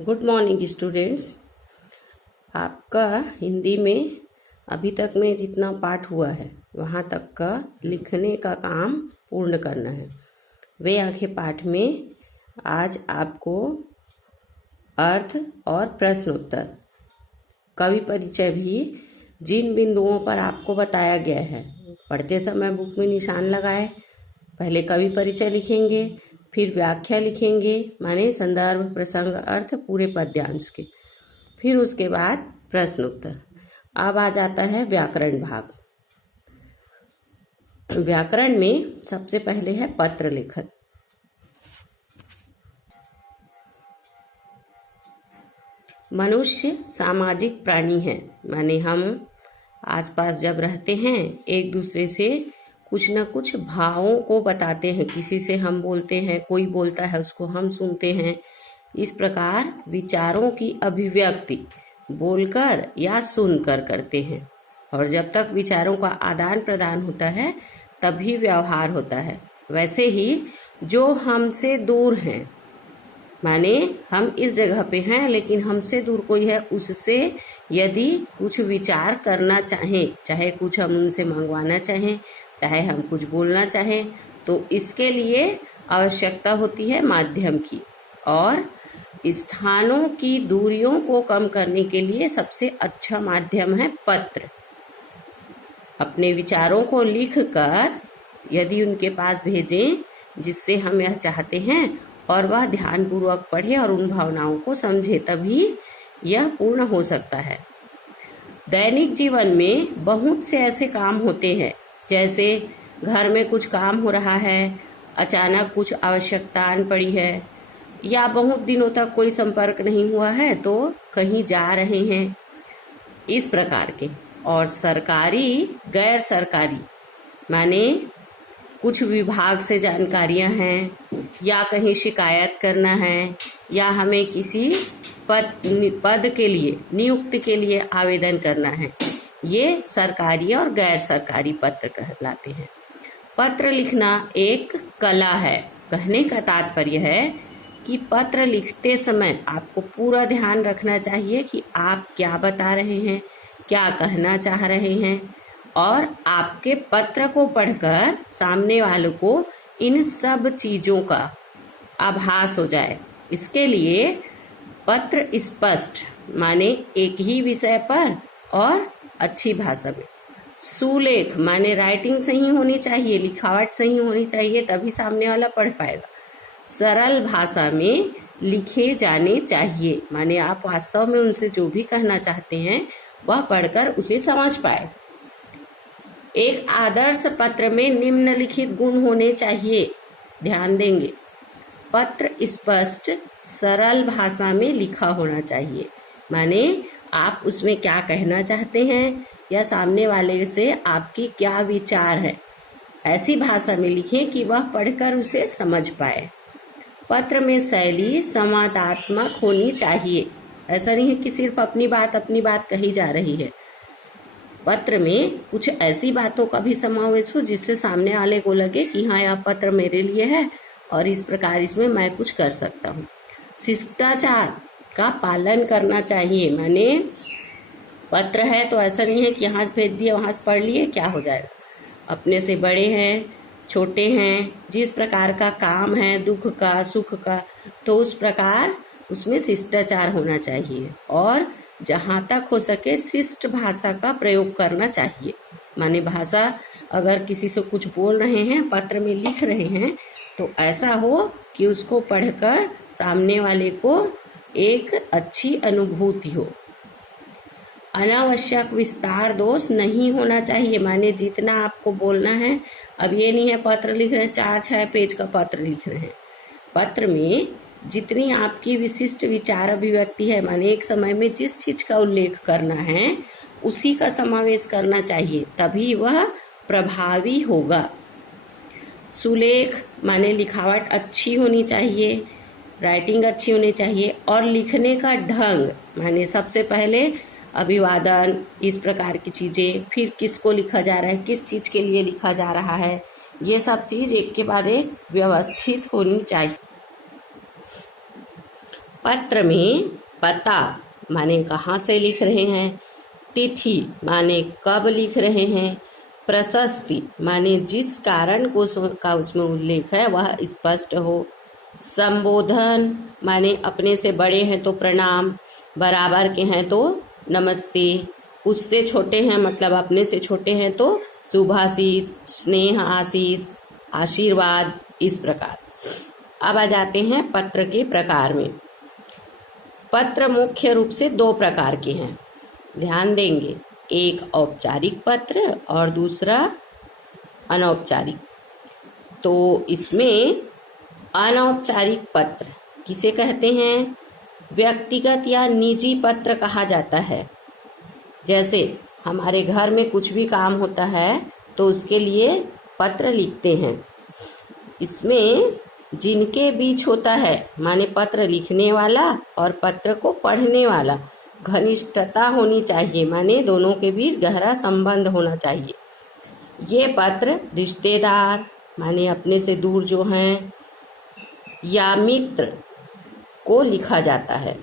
Good morning students. आपका हिंदी में अभी तक में जितना पाठ हुआ है वहाँ तक का लिखने का काम पूर्ण करना है। वे आंखें पाठ में आज आपको अर्थ और प्रश्न उत्तर, कवि परिचय भी जिन बिंदुओं पर आपको बताया गया है पढ़ते समय बुक में निशान लगाए। पहले कवि परिचय लिखेंगे, फिर व्याख्या लिखेंगे माने संदर्भ प्रसंग अर्थ पूरे पद्यांश के, फिर उसके बाद प्रश्न उत्तर। अब आ जाता है व्याकरण भाग। व्याकरण में सबसे पहले है पत्र लेखन। मनुष्य सामाजिक प्राणी है, माने हम आसपास जब रहते हैं एक दूसरे से कुछ न कुछ भावों को बताते हैं। किसी से हम बोलते हैं, कोई बोलता है उसको हम सुनते हैं। इस प्रकार विचारों की अभिव्यक्ति बोलकर या सुनकर करते हैं, और जब तक विचारों का आदान प्रदान होता है तभी व्यवहार होता है। वैसे ही जो हमसे दूर हैं, माने हम इस जगह पे हैं लेकिन हमसे दूर कोई है, उससे यदि कुछ विचार करना चाहें, चाहे कुछ हम उनसे मंगवाना चाहें, चाहे हम कुछ बोलना चाहें, तो इसके लिए आवश्यकता होती है माध्यम की। और स्थानों की दूरियों को कम करने के लिए सबसे अच्छा माध्यम है पत्र। अपने विचारों को लिखकर यदि उनके पास भेजें जिससे हम यह चाहते हैं, और वह ध्यानपूर्वक पढ़े और उन भावनाओं को समझे, तभी यह पूर्ण हो सकता है। दैनिक जीवन में बहुत से ऐसे काम होते हैं, जैसे घर में कुछ काम हो रहा है, अचानक कुछ आवश्यकता आन पड़ी है, या बहुत दिनों तक कोई संपर्क नहीं हुआ है तो कहीं जा रहे हैं, इस प्रकार के। और सरकारी गैर सरकारी माने कुछ विभाग से जानकारियां हैं, या कहीं शिकायत करना है, या हमें किसी पद के लिए नियुक्ति के लिए आवेदन करना है, ये सरकारी और गैर सरकारी पत्र कहलाते हैं। पत्र लिखना एक कला है। कहने का तात्पर्य है कि पत्र लिखते समय आपको पूरा ध्यान रखना चाहिए कि आप क्या बता रहे हैं, क्या कहना चाह रहे हैं, और आपके पत्र को पढ़कर सामने वालों को इन सब चीजों का आभास हो जाए। इसके लिए पत्र स्पष्ट माने एक ही विषय पर और अच्छी भाषा में, सुलेख माने राइटिंग सही होनी चाहिए, लिखावट सही होनी चाहिए, तभी सामने वाला पढ़ पाएगा। सरल भाषा में लिखे जाने चाहिए, माने आप वास्तव में उनसे जो भी कहना चाहते हैं वह पढ़कर उसे समझ पाए। एक आदर्श पत्र में निम्नलिखित गुण होने चाहिए, ध्यान देंगे। पत्र स्पष्ट सरल भाषा में लिखा होना चाहिए, माने आप उसमें क्या कहना चाहते हैं या सामने वाले से आपकी क्या विचार है, ऐसी भाषा में लिखें कि वह पढ़कर उसे समझ पाए। पत्र में शैली संवादात्मक होनी चाहिए। ऐसा नहीं है कि सिर्फ अपनी बात कही जा रही है। पत्र में कुछ ऐसी बातों का भी समावेश हो जिससे सामने वाले को लगे कि हाँ, यह पत्र मेरे लिए है और इस प्रकार इसमें मैं कुछ कर सकता हूँ। शिष्टाचार का पालन करना चाहिए, माने पत्र है तो ऐसा नहीं है कि यहाँ से भेज दिया वहाँ से पढ़ लिए क्या हो जाएगा। अपने से बड़े हैं छोटे हैं, जिस प्रकार का काम है, दुख का सुख का, तो उस प्रकार उसमें शिष्टाचार होना चाहिए। और जहाँ तक हो सके शिष्ट भाषा का प्रयोग करना चाहिए, माने भाषा अगर किसी से कुछ बोल रहे हैं, पत्र में लिख रहे हैं, तो ऐसा हो कि उसको पढ़कर सामने वाले को एक अच्छी अनुभूति हो। अनावश्यक विस्तार दोष नहीं होना चाहिए, माने जितना आपको बोलना है, अब ये नहीं है पत्र लिख रहे हैं 4-6 पेज का पत्र लिख रहे हैं। पत्र में जितनी आपकी विशिष्ट विचार अभिव्यक्ति है, माने एक समय में जिस चीज का उल्लेख करना है उसी का समावेश करना चाहिए, तभी वह प्रभावी होगा। सुलेख माने लिखावट अच्छी होनी चाहिए, राइटिंग अच्छी होनी चाहिए। और लिखने का ढंग माने सबसे पहले अभिवादन, इस प्रकार की चीजें, फिर किसको लिखा जा रहा है, किस चीज के लिए लिखा जा रहा है, ये सब चीज एक के बाद एक व्यवस्थित होनी चाहिए। पत्र में पता माने कहाँ से लिख रहे हैं, तिथि माने कब लिख रहे हैं, प्रशस्ति माने जिस कारण का उसमें उल्लेख है वह स्पष्ट हो, संबोधन माने अपने से बड़े हैं तो प्रणाम, बराबर के हैं तो नमस्ते, उससे छोटे हैं मतलब अपने से छोटे हैं तो शुभाशीष, स्नेह आशीष, आशीर्वाद, इस प्रकार। अब आ जाते हैं पत्र के प्रकार में। पत्र मुख्य रूप से 2 प्रकार के हैं, ध्यान देंगे, एक औपचारिक पत्र और दूसरा अनौपचारिक। तो इसमें अनौपचारिक पत्र किसे कहते हैं, व्यक्तिगत या निजी पत्र कहा जाता है। जैसे हमारे घर में कुछ भी काम होता है तो उसके लिए पत्र लिखते हैं। इसमें जिनके बीच होता है माने पत्र लिखने वाला और पत्र को पढ़ने वाला, घनिष्ठता होनी चाहिए माने दोनों के बीच गहरा संबंध होना चाहिए। ये पत्र रिश्तेदार माने अपने से दूर जो हैं या मित्र को लिखा जाता है।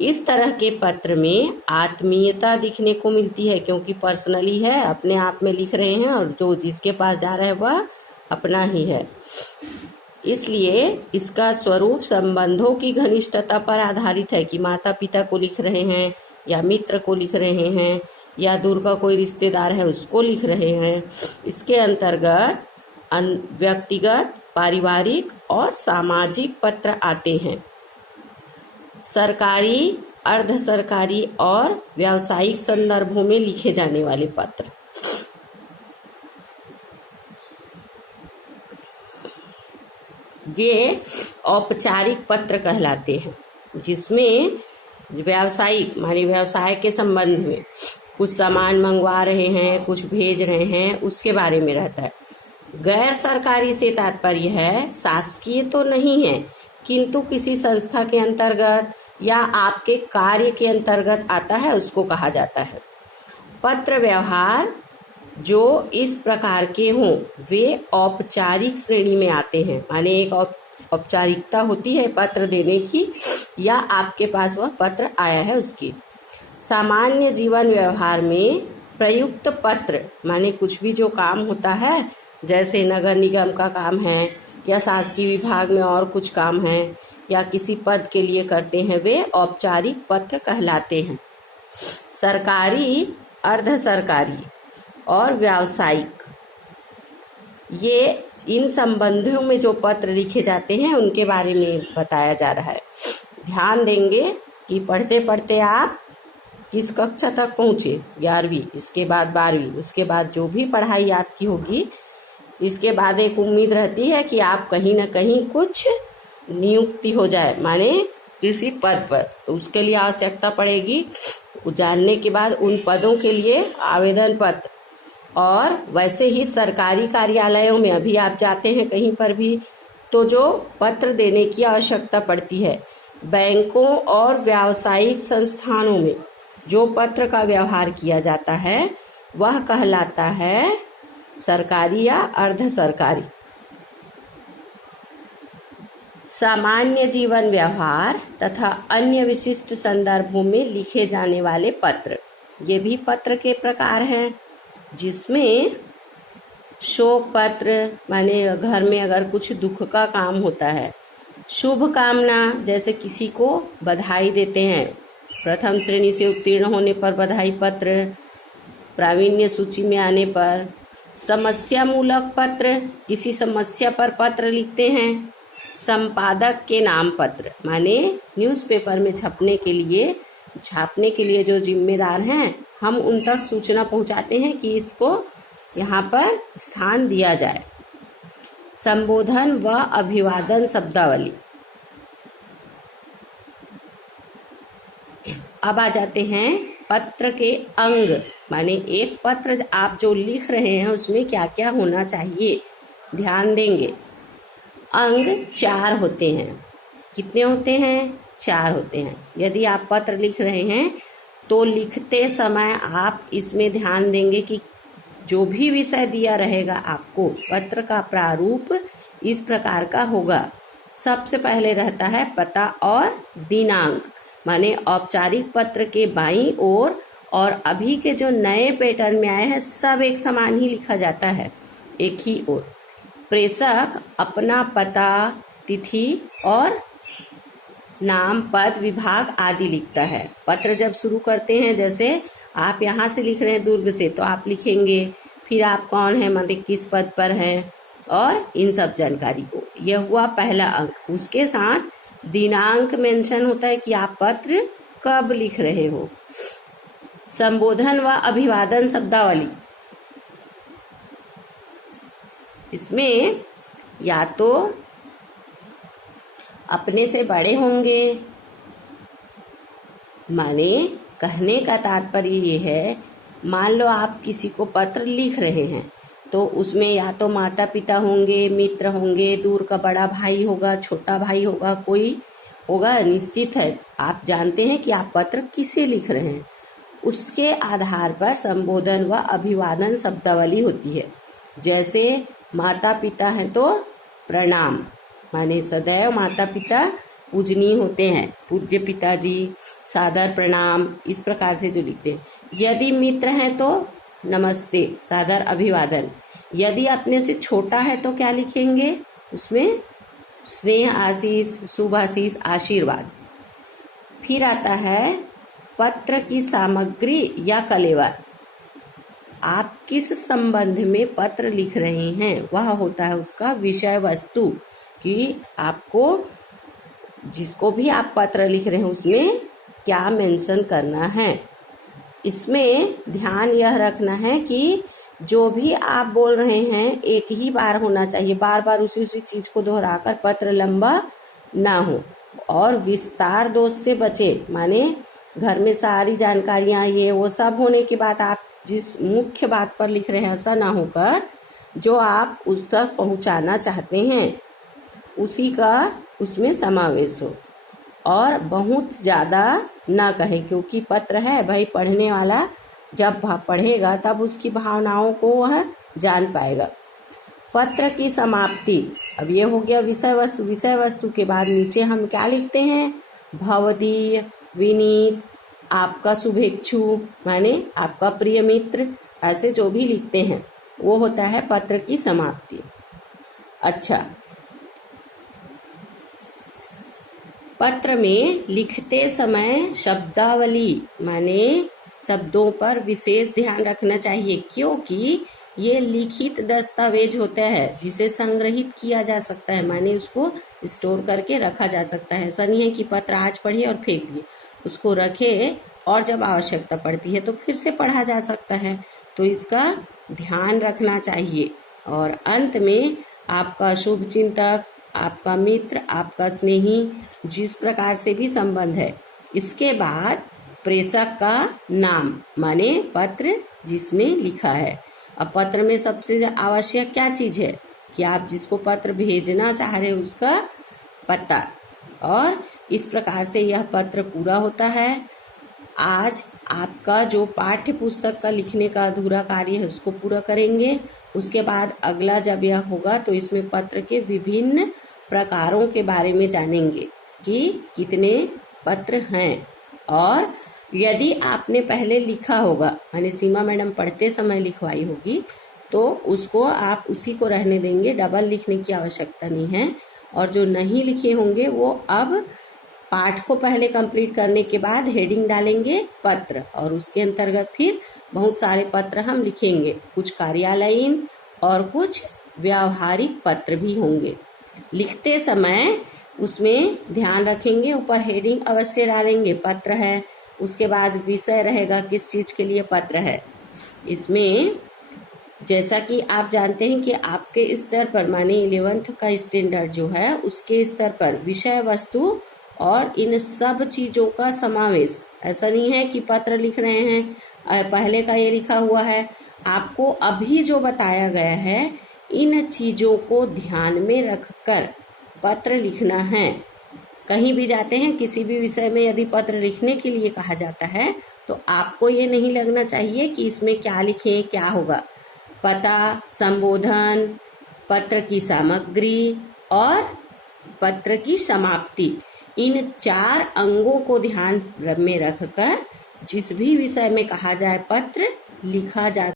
इस तरह के पत्र में आत्मीयता दिखने को मिलती है क्योंकि पर्सनली है, अपने आप में लिख रहे हैं और जो जिसके पास जा रहा है वह अपना ही है। इसलिए इसका स्वरूप संबंधों की घनिष्ठता पर आधारित है कि माता पिता को लिख रहे हैं या मित्र को लिख रहे हैं या दूर का कोई रिश्तेदार है उसको लिख रहे हैं। इसके अंतर्गत व्यक्तिगत, पारिवारिक और सामाजिक पत्र आते हैं। सरकारी, अर्ध सरकारी और व्यावसायिक संदर्भों में लिखे जाने वाले पत्र। ये औपचारिक पत्र कहलाते हैं, जिसमें व्यावसायिक माने व्यवसाय के संबंध में कुछ सामान मंगवा रहे हैं, कुछ भेज रहे हैं, उसके बारे में रहता है। गैर सरकारी से तात्पर्य है शासकीय तो नहीं है किंतु किसी संस्था के अंतर्गत या आपके कार्य के अंतर्गत आता है, उसको कहा जाता है। पत्र व्यवहार जो इस प्रकार के हों वे औपचारिक श्रेणी में आते हैं, माने एक औपचारिकता होती है पत्र देने की या आपके पास वह पत्र आया है उसकी। सामान्य जीवन व्यवहार में प्रयुक्त पत्र माने कुछ भी जो काम होता है, जैसे नगर निगम का काम है या शासकीय विभाग में और कुछ काम है या किसी पद के लिए करते हैं, वे औपचारिक पत्र कहलाते हैं। सरकारी, अर्ध सरकारी और व्यावसायिक, ये इन संबंधों में जो पत्र लिखे जाते हैं उनके बारे में बताया जा रहा है। ध्यान देंगे कि पढ़ते पढ़ते आप किस कक्षा तक पहुँचे, 11वीं, इसके बाद 12वीं, उसके बाद जो भी पढ़ाई आपकी होगी, इसके बाद एक उम्मीद रहती है कि आप कहीं ना कहीं कुछ नियुक्ति हो जाए माने किसी पद पर, तो उसके लिए आवश्यकता पड़ेगी जानने के बाद उन पदों के लिए आवेदन पत्र। और वैसे ही सरकारी कार्यालयों में अभी आप जाते हैं कहीं पर भी तो जो पत्र देने की आवश्यकता पड़ती है। बैंकों और व्यावसायिक संस्थानों में जो पत्र का व्यवहार किया जाता है वह कहलाता है सरकारी या अर्ध सरकारी। सामान्य जीवन व्यवहार तथा अन्य विशिष्ट संदर्भों में लिखे जाने वाले पत्र, ये भी पत्र के प्रकार हैं, जिसमें शोक पत्र माने घर में अगर कुछ दुख का काम होता है, शुभ कामना जैसे किसी को बधाई देते हैं, प्रथम श्रेणी से उत्तीर्ण होने पर बधाई पत्र, प्रावीण्य सूची में आने पर, समस्या मूलक पत्र किसी समस्या पर पत्र लिखते हैं, संपादक के नाम पत्र माने न्यूज़पेपर में छापने के लिए जो जिम्मेदार हैं हम उन तक सूचना पहुंचाते हैं कि इसको यहाँ पर स्थान दिया जाए। संबोधन व अभिवादन शब्दावली। अब आ जाते हैं पत्र के अंग माने एक पत्र आप जो लिख रहे हैं उसमें क्या क्या होना चाहिए, ध्यान देंगे। अंग 4 होते हैं। कितने होते हैं? 4 होते हैं। यदि आप पत्र लिख रहे हैं तो लिखते समय आप इसमें ध्यान देंगे कि जो भी विषय दिया रहेगा आपको, पत्र का प्रारूप इस प्रकार का होगा। सबसे पहले रहता है पता और दिनांक, माने औपचारिक पत्र के बाईं ओर और अभी के जो नए पैटर्न में आए हैं सब एक समान ही लिखा जाता है, एक ही ओर। प्रेषक अपना पता, तिथि और नाम, पद, विभाग आदि लिखता है। पत्र जब शुरू करते हैं, जैसे आप यहाँ से लिख रहे हैं दुर्ग से, तो आप लिखेंगे फिर आप कौन है, मतलब किस पद पर हैं और इन सब जानकारी को। यह हुआ पहला अंक। उसके साथ दिनांक मेंशन होता है कि आप पत्र कब लिख रहे हो। संबोधन व अभिवादन शब्दावली, इसमें या तो अपने से बड़े होंगे, माने कहने का तात्पर्य ये है, मान लो आप किसी को पत्र लिख रहे हैं तो उसमें या तो माता पिता होंगे, मित्र होंगे, दूर का बड़ा भाई होगा, छोटा भाई होगा, कोई होगा, निश्चित है। आप जानते हैं कि आप पत्र किसे लिख रहे हैं। उसके आधार पर संबोधन व अभिवादन शब्दावली होती है। जैसे माता पिता हैं तो प्रणाम, माने सदैव माता पिता पूजनीय होते हैं, पूज्य पिताजी, सादर प्रणाम, इस प्रकार से जो लिखते हैं। यदि मित्र हैं तो नमस्ते, सादर अभिवादन। यदि अपने से छोटा है तो क्या लिखेंगे, उसमें स्नेह आशीष, शुभ आशीष, आशीर्वाद। फिर आता है पत्र की सामग्री या कलेवर। आप किस संबंध में पत्र लिख रहे हैं वह होता है उसका विषय वस्तु, कि आपको जिसको भी आप पत्र लिख रहे हैं उसमें क्या मेंशन करना है। इसमें ध्यान यह रखना है कि जो भी आप बोल रहे हैं एक ही बार होना चाहिए, बार बार उसी चीज को दोहराकर पत्र लंबा ना हो। और विस्तार दोष से बचे, माने घर में सारी जानकारियां ये वो सब होने के बाद आप जिस मुख्य बात पर लिख रहे हैं ऐसा ना होकर जो आप उस तक पहुंचाना चाहते हैं उसी का उसमें समावेश हो। और बहुत ज़्यादा ना कहें, क्योंकि पत्र है भाई, पढ़ने वाला जब पढ़ेगा तब उसकी भावनाओं को वह जान पाएगा। पत्र की समाप्ति, अब ये हो गया विषय वस्तु। विषय वस्तु के बाद नीचे हम क्या लिखते हैं, भवदीय, विनीत, आपका शुभेच्छु, माने आपका प्रिय मित्र, ऐसे जो भी लिखते हैं वो होता है पत्र की समाप्ति। अच्छा, पत्र में लिखते समय शब्दावली, माने शब्दों पर विशेष ध्यान रखना चाहिए, क्योंकि ये लिखित दस्तावेज होता है जिसे संग्रहित किया जा सकता है, माने उसको स्टोर करके रखा जा सकता है। ऐसा नहीं है कि पत्र आज पढ़िए और फेंक दिए, उसको रखे और जब आवश्यकता पड़ती है तो फिर से पढ़ा जा सकता है। तो इसका ध्यान रखना चाहिए। और अंत में आपका शुभ चिंतक, आपका मित्र, आपका स्नेही, जिस प्रकार से भी संबंध है, इसके बाद प्रेषक का नाम, माने पत्र जिसने लिखा है। अब पत्र में सबसे आवश्यक क्या चीज है कि आप जिसको पत्र भेजना चाह रहे हैं उसका पता। और इस प्रकार से यह पत्र पूरा होता है। आज आपका जो पाठ्य पुस्तक का लिखने का अधूरा कार्य है उसको पूरा करेंगे। उसके बाद अगला जब यह होगा तो इसमें पत्र के विभिन्न प्रकारों के बारे में जानेंगे कि कितने पत्र हैं। और यदि आपने पहले लिखा होगा, यानी सीमा मैडम पढ़ते समय लिखवाई होगी, तो उसको आप उसी को रहने देंगे, डबल लिखने की आवश्यकता नहीं है। और जो नहीं लिखे होंगे वो अब पाठ को पहले कंप्लीट करने के बाद हेडिंग डालेंगे पत्र, और उसके अंतर्गत फिर बहुत सारे पत्र हम लिखेंगे। कुछ कार्यालयीन और कुछ व्यावहारिक पत्र भी होंगे। लिखते समय उसमें ध्यान रखेंगे, ऊपर हेडिंग अवश्य डालेंगे, पत्र है, उसके बाद विषय रहेगा किस चीज के लिए पत्र है। इसमें जैसा कि आप जानते हैं कि आपके स्तर पर, माने 11th का स्टैंडर्ड जो है उसके स्तर पर विषय वस्तु और इन सब चीजों का समावेश, ऐसा नहीं है कि पत्र लिख रहे हैं पहले का ये लिखा हुआ है। आपको अभी जो बताया गया है इन चीजों को ध्यान में रखकर पत्र लिखना है। कहीं भी जाते हैं किसी भी विषय में यदि पत्र लिखने के लिए कहा जाता है तो आपको ये नहीं लगना चाहिए कि इसमें क्या लिखें, क्या होगा। पता, संबोधन, पत्र की सामग्री और पत्र की समाप्ति। इन 4 अंगों को ध्यान में रखकर जिस भी विषय में कहा जाए पत्र लिखा जा